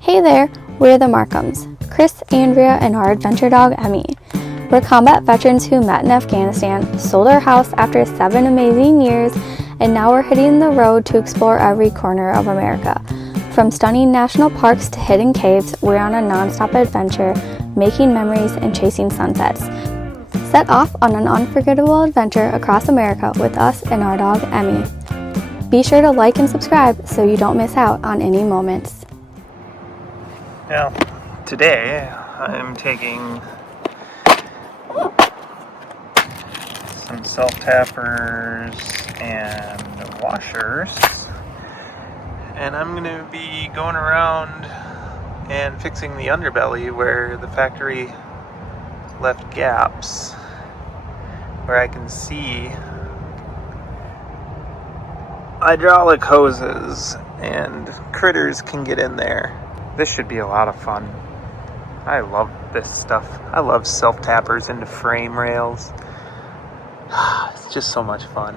Hey there, we're the Markhams, Kris, Andrea, and our adventure dog, Emmie. We're combat veterans who met in Afghanistan, sold our house after 7 amazing years, and now we're hitting the road to explore every corner of America. From stunning national parks to hidden caves, we're on a non-stop adventure, making memories and chasing sunsets. Set off on an unforgettable adventure across America with us and our dog, Emmie. Be sure to like and subscribe so you don't miss out on any moments. Now, today I'm taking some self-tappers and washers, and I'm going to be going around and fixing the underbelly where the factory left gaps where I can see hydraulic hoses and critters can get in there. This should be a lot of fun. I love this stuff. I love self-tappers into frame rails. It's just so much fun.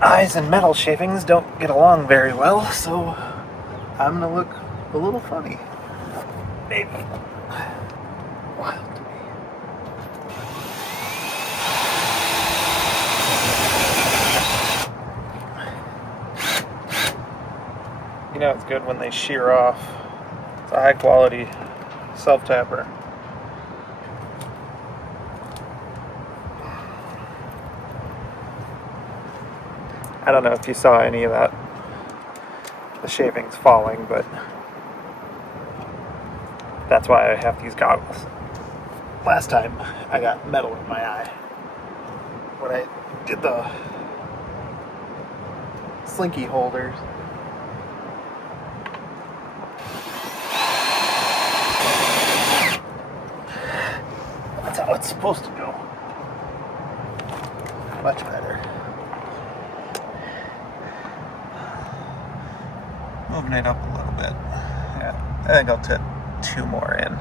Eyes and metal shavings don't get along very well, so I'm gonna look a little funny. Maybe. Wild to me. You know it's good when they shear off. It's a high quality self-tapper. I don't know if you saw any of that, the shavings falling, but that's why I have these goggles. Last time I got metal in my eye when I did the slinky holders. That's how it's supposed to go. Much better. Moving it up a little bit. Yeah, I think I'll put 2 more in.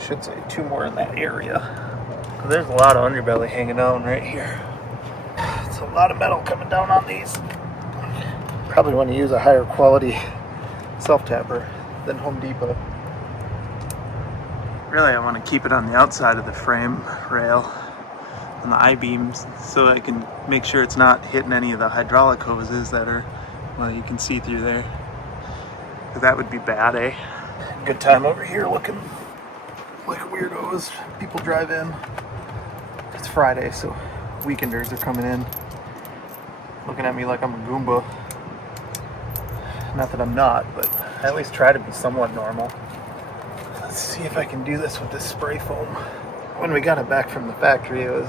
Should say 2 more in that area. There's a lot of underbelly hanging down right here. It's a lot of metal coming down on these. Probably want to use a higher quality self-tapper than Home Depot. Really, I want to keep it on the outside of the frame rail on the I-beams so I can make sure it's not hitting any of the hydraulic hoses that are, well, you can see through there. Because that would be bad, eh? Good time over here looking like weirdos. People drive in. It's Friday, so weekenders are coming in, looking at me like I'm a Goomba. Not that I'm not, but I at least try to be somewhat normal. Let's see if I can do this with this spray foam. When we got it back from the factory, it was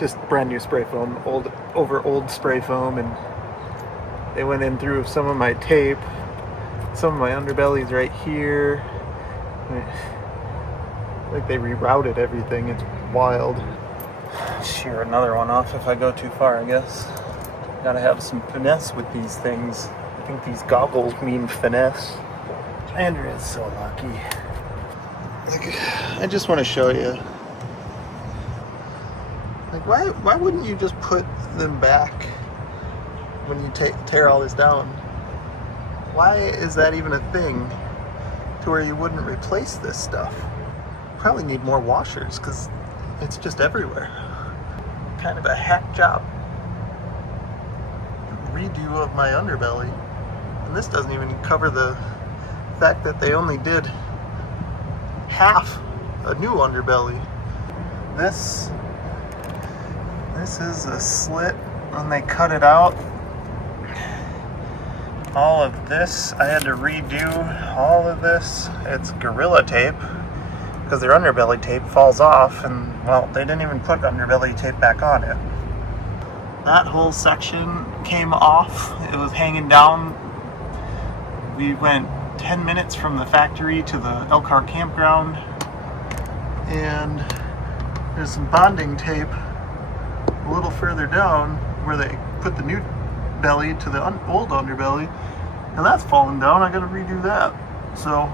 just brand new spray foam, old spray foam, and they went in through some of my tape, some of my underbellies right here. Like they rerouted everything. It's wild. Shear another one off if I go too far, I guess. Gotta have some finesse with these things. I think these goggles mean finesse. Andrea's so lucky. Like, I just want to show you. Like, why wouldn't you just put them back when you tear all this down? Why is that even a thing to where you wouldn't replace this stuff? Probably need more washers because it's just everywhere. Kind of a hack job. Redo of my underbelly. And this doesn't even cover the fact that they only did half a new underbelly. This is a slit when they cut it out. All of this, I had to redo all of this. It's Gorilla Tape because their underbelly tape falls off, and well, they didn't even put underbelly tape back on it. That whole section came off. It was hanging down. We went 10 minutes from the factory to the Elkhart campground, and there's some bonding tape a little further down where they put the new belly to the old underbelly, and that's falling down. I gotta redo that. So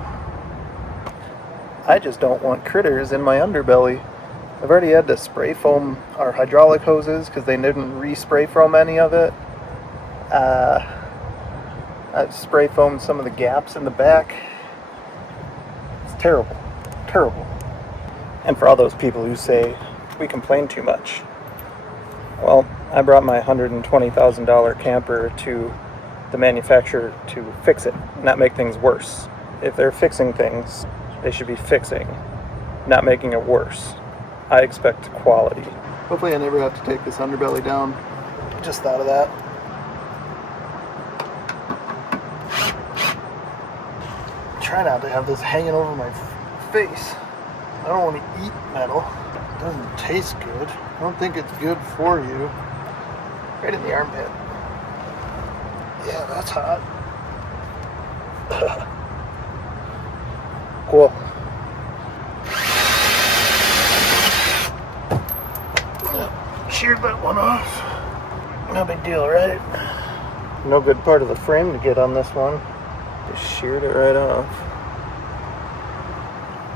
I just don't want critters in my underbelly. I've already had to spray foam our hydraulic hoses because they didn't re-spray foam any of it. I spray foamed some of the gaps in the back. It's terrible, terrible. And for all those people who say we complain too much, well, I brought my $120,000 camper to the manufacturer to fix it, not make things worse. If they're fixing things, they should be fixing, not making it worse. I expect quality. Hopefully I never have to take this underbelly down. Just thought of that. Try not to have this hanging over my face. I don't want to eat metal. It doesn't taste good. I don't think it's good for you. Right in the armpit. Yeah, that's hot. Cool. Sheared that one off. No big deal, right? No good part of the frame to get on this one. Just sheared it right off.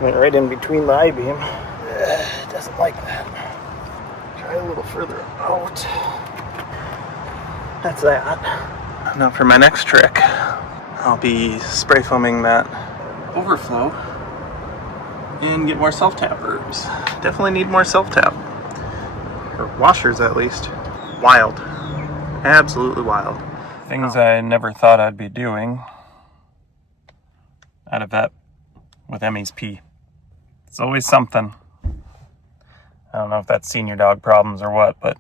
Went right in between the I-beam. It doesn't like that. Try a little further out. That's that. Now for my next trick, I'll be spray foaming that overflow and get more self-tappers. Definitely need more self-tap. Or washers at least. Wild. Absolutely wild. Things I never thought I'd be doing out of that with Emmie's pee. It's always something. I don't know if that's senior dog problems or what, but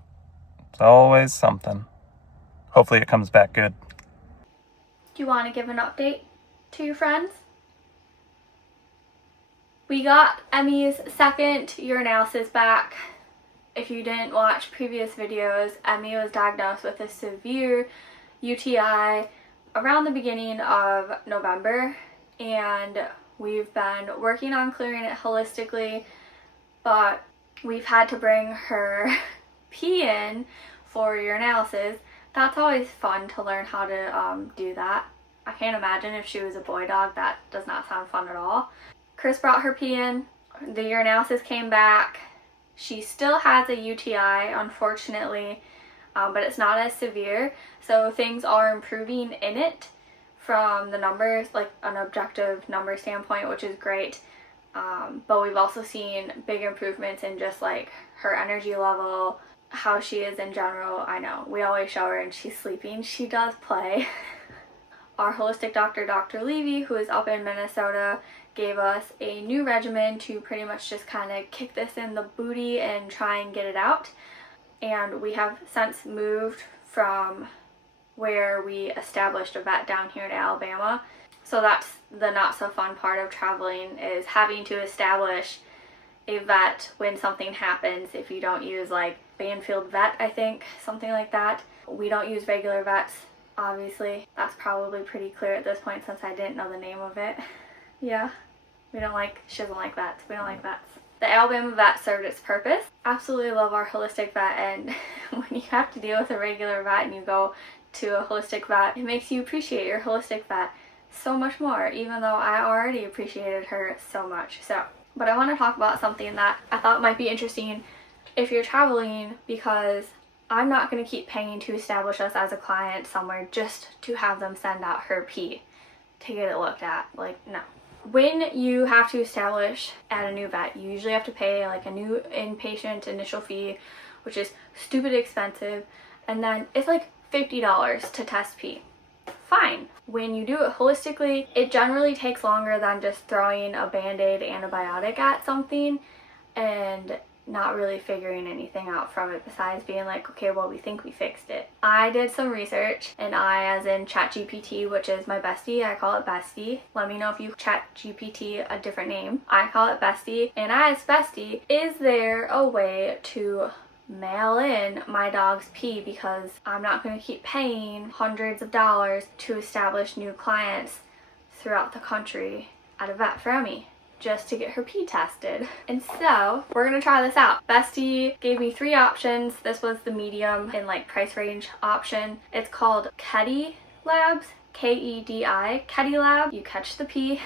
it's always something. Hopefully it comes back good. Do you want to give an update to your friends? We got Emmie's second urinalysis back. If you didn't watch previous videos, Emmie was diagnosed with a severe UTI around the beginning of November, and we've been working on clearing it holistically, but we've had to bring her pee in for urinalysis. That's always fun to learn how to do that. I can't imagine if she was a boy dog. That does not sound fun at all. Kris brought her pee in. The urinalysis came back. She still has a UTI, unfortunately, but it's not as severe. So things are improving in it from the numbers, like an objective number standpoint, which is great. But we've also seen big improvements in just like her energy level, how she is in general. I know, we always show her and she's sleeping. She does play. Our holistic doctor, Dr. Levy, who is up in Minnesota, gave us a new regimen to pretty much just kind of kick this in the booty and try and get it out. And we have since moved from where we established a vet down here in Alabama. So that's the not so fun part of traveling, is having to establish a vet when something happens. If you don't use like Banfield Vet, I think, something like that. We don't use regular vets, obviously. That's probably pretty clear at this point since I didn't know the name of it. Yeah, she doesn't like vets. We don't like vets. The Alabama vet served its purpose. Absolutely love our holistic vet, and when you have to deal with a regular vet and you go to a holistic vet, it makes you appreciate your holistic vet so much more, even though I already appreciated her so much. But I want to talk about something that I thought might be interesting if you're traveling, because I'm not going to keep paying to establish us as a client somewhere just to have them send out her pee to get it looked at. Like, no. When you have to establish at a new vet, you usually have to pay like a new inpatient initial fee, which is stupid expensive, and then it's like $50 to test pee. Fine. When you do it holistically, it generally takes longer than just throwing a band-aid antibiotic at something and not really figuring anything out from it besides being like, okay, well, we think we fixed it. I did some research, and I, as in ChatGPT, which is my bestie, I call it Bestie. Let me know if you ChatGPT a different name. I call it Bestie, and I asked Bestie, is there a way to mail in my dog's pee, because I'm not going to keep paying hundreds of dollars to establish new clients throughout the country at a vet for Emmie just to get her pee tested. And so we're gonna try this out. Bestie gave me 3 options. This was the medium in like price range option. It's called Kedi Labs, K-E-D-I, Kedi Lab. You catch the pee.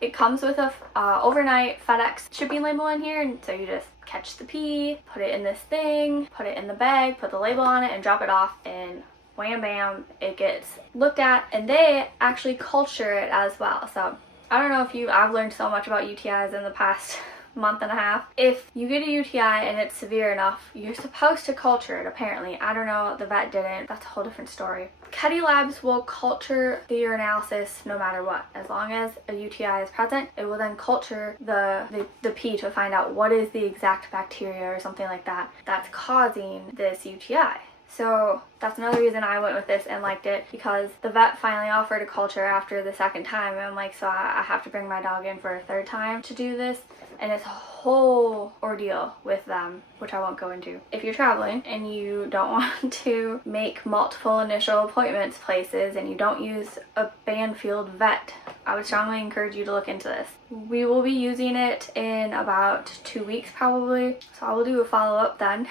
It comes with a overnight FedEx shipping label in here, and so you just catch the pee, put it in this thing, put it in the bag, put the label on it, and drop it off in wham bam, it gets looked at, and they actually culture it as well. So I don't know if I've learned so much about UTIs in the past month and a half. If you get a UTI and it's severe enough, you're supposed to culture it, apparently. I don't know, the vet didn't. That's a whole different story. Ketty Labs will culture the urinalysis no matter what. As long as a UTI is present, it will then culture the pee to find out what is the exact bacteria or something like that that's causing this UTI. So that's another reason I went with this and liked it, because the vet finally offered a culture after the second time, and I'm like, so I have to bring my dog in for a third time to do this, and it's a whole ordeal with them, which I won't go into. If you're traveling and you don't want to make multiple initial appointments places and you don't use a Banfield vet, I would strongly encourage you to look into this. We will be using it in about 2 weeks probably, so I will do a follow-up then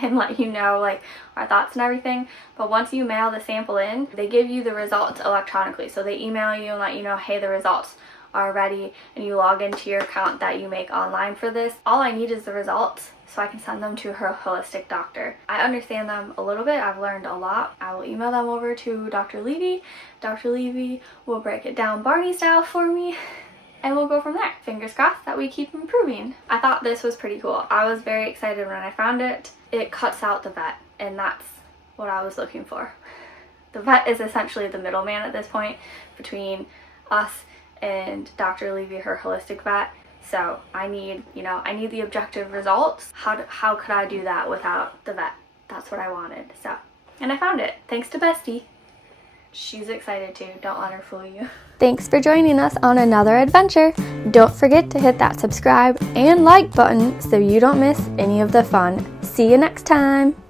and let you know like our thoughts and everything. But once you mail the sample in, they give you the results electronically. So they email you and let you know, hey, the results are ready, and you log into your account that you make online for this. All I need is the results so I can send them to her holistic doctor. I understand them a little bit. I've learned a lot. I will email them over to Dr. Levy. Dr. Levy will break it down Barney style for me, and we'll go from there. Fingers crossed that we keep improving. I thought this was pretty cool. I was very excited when I found it. It cuts out the vet, and that's what I was looking for. The vet is essentially the middleman at this point between us and Dr. Levy, her holistic vet. So I need the objective results. How could I do that without the vet? That's what I wanted. So, and I found it. Thanks to Bestie. She's excited too. Don't let her fool you. Thanks for joining us on another adventure. Don't forget to hit that subscribe and like button so you don't miss any of the fun. See you next time.